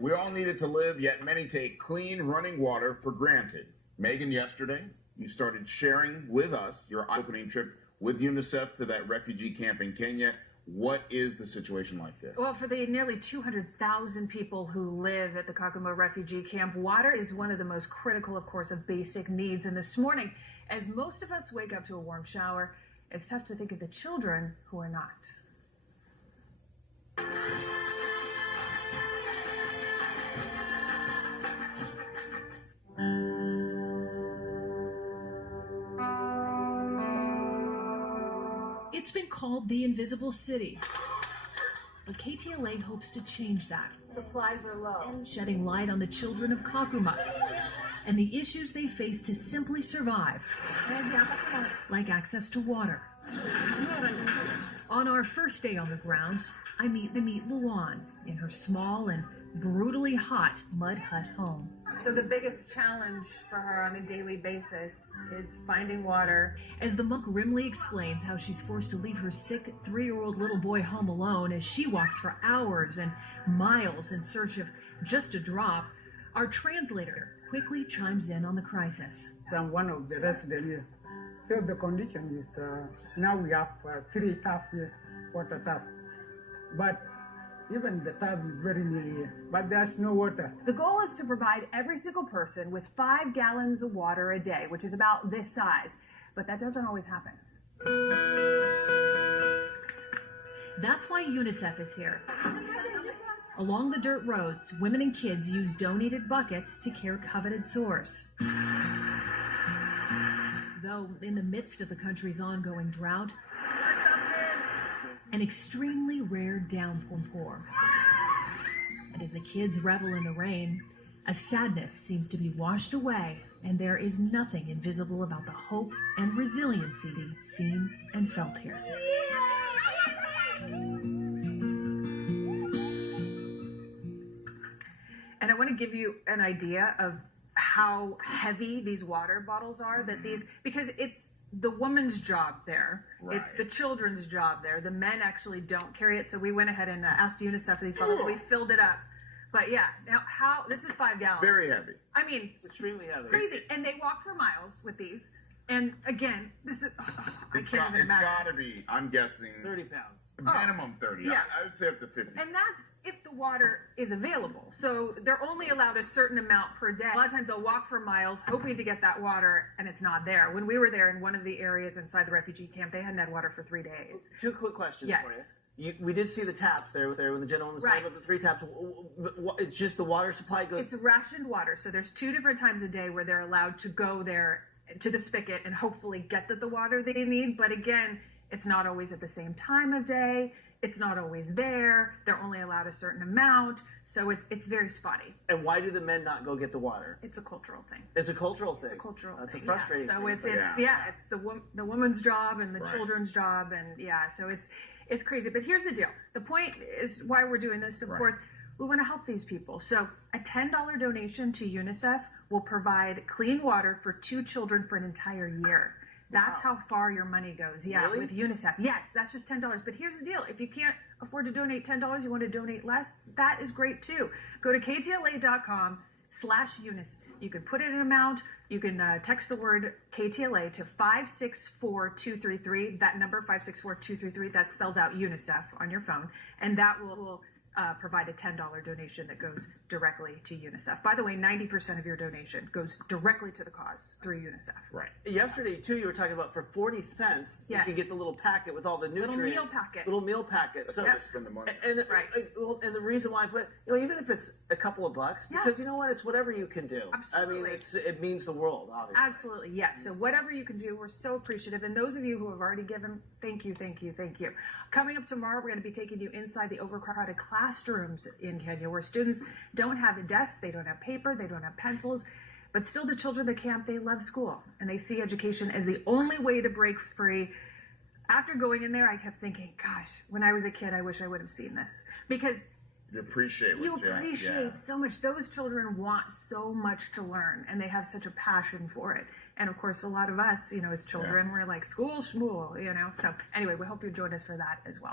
We all need it to live, yet many take clean running water for granted. Megan, yesterday, you started sharing with us your opening trip with UNICEF to that refugee camp in Kenya. What is the situation like there? Well, for the nearly 200,000 people who live at the Kakuma refugee camp, water is one of the most critical, of course, of basic needs. And this morning, as most of us wake up to a warm shower, it's tough to think of the children who are not. It's been called the Invisible City, but KTLA hopes to change that. Supplies are low. Shedding light on the children of Kakuma and the issues they face to simply survive, like access to water. On our first day on the grounds, I meet Luan in her small and brutally hot mud hut home. So the biggest challenge for her on a daily basis is finding water. As the monk grimly explains how she's forced to leave her sick 3-year-old little boy home alone as she walks for hours and miles in search of just a drop, our translator quickly chimes in on the crisis. I'm one of the residents here. So the condition is now we have 3 tap here, water tap. But even the tap is very near here, but there's no water. The goal is to provide every single person with 5 gallons of water a day, which is about this size. But that doesn't always happen. That's why UNICEF is here. Along the dirt roads, women and kids use donated buckets to care coveted sores. Though in the midst of the country's ongoing drought, an extremely rare downpour. And as the kids revel in the rain, a sadness seems to be washed away, and there is nothing invisible about the hope and resiliency seen and felt here. And I want to give you an idea of how heavy these water bottles are, because it's the woman's job there. Right. It's the children's job there. The men actually don't carry it. So we went ahead and asked UNICEF for these bottles. We filled it up. But yeah, now this is 5 gallons. Very heavy. I mean, it's extremely heavy. Crazy. And they walk for miles with these. And again, this is, I can't even imagine. It's got to be, I'm guessing, 30 pounds. Minimum 30. Yeah. I would say up to 50. And that's if the water is available. So they're only allowed a certain amount per day. A lot of times they'll walk for miles hoping to get that water, and it's not there. When we were there in one of the areas inside the refugee camp, they hadn't had water for 3 days. 2 quick questions Yes. for you. We did see the taps there when the gentleman was talking about the 3 taps. It's just the water supply goes... It's rationed water. So there's 2 different times a day where they're allowed to go there to the spigot and hopefully get the water they need. But again, it's not always at the same time of day. It's not always there. They're only allowed a certain amount. So it's very spotty. And why do the men not go get the water? It's a cultural thing. It's a cultural thing. It's a cultural That's thing. A frustrating So thing. it's the woman's job and the children's job, and so it's crazy. But here's the deal. The point is why we're doing this, of course, we want to help these people. So a $10 donation to UNICEF will provide clean water for 2 children for an entire year. That's how far your money goes. Yeah, really? With UNICEF. Yes, that's just $10. But here's the deal. If you can't afford to donate $10, you want to donate less, that is great too. Go to ktla.com/UNICEF. You can put in an amount. You can text the word KTLA to 564233. That number, 564233, that spells out UNICEF on your phone. And that will provide a $10 donation that goes directly to UNICEF. By the way, 90% of your donation goes directly to the cause through UNICEF. Right. Yesterday, too, you were talking about for 40 cents, you can get the little packet with all the nutrients. Little meal packet. So spend the money. And the reason why I put, even if it's a couple of bucks, because you know what, it's whatever you can do. Absolutely. I mean, it means the world, obviously. Absolutely, yes. So whatever you can do, we're so appreciative. And those of you who have already given, thank you, thank you, thank you. Coming up tomorrow, we're going to be taking you inside the overcrowded classrooms in Kenya, where students don't have a desk, they don't have paper, they don't have pencils, but still the children of the camp, they love school, and they see education as the only way to break free. After going in there, I kept thinking, gosh, when I was a kid, I wish I would have seen this, because you appreciate so much. Those children want so much to learn, and they have such a passion for it. And of course, a lot of us, as children, we're like, school, schmool, So anyway, we hope you join us for that as well.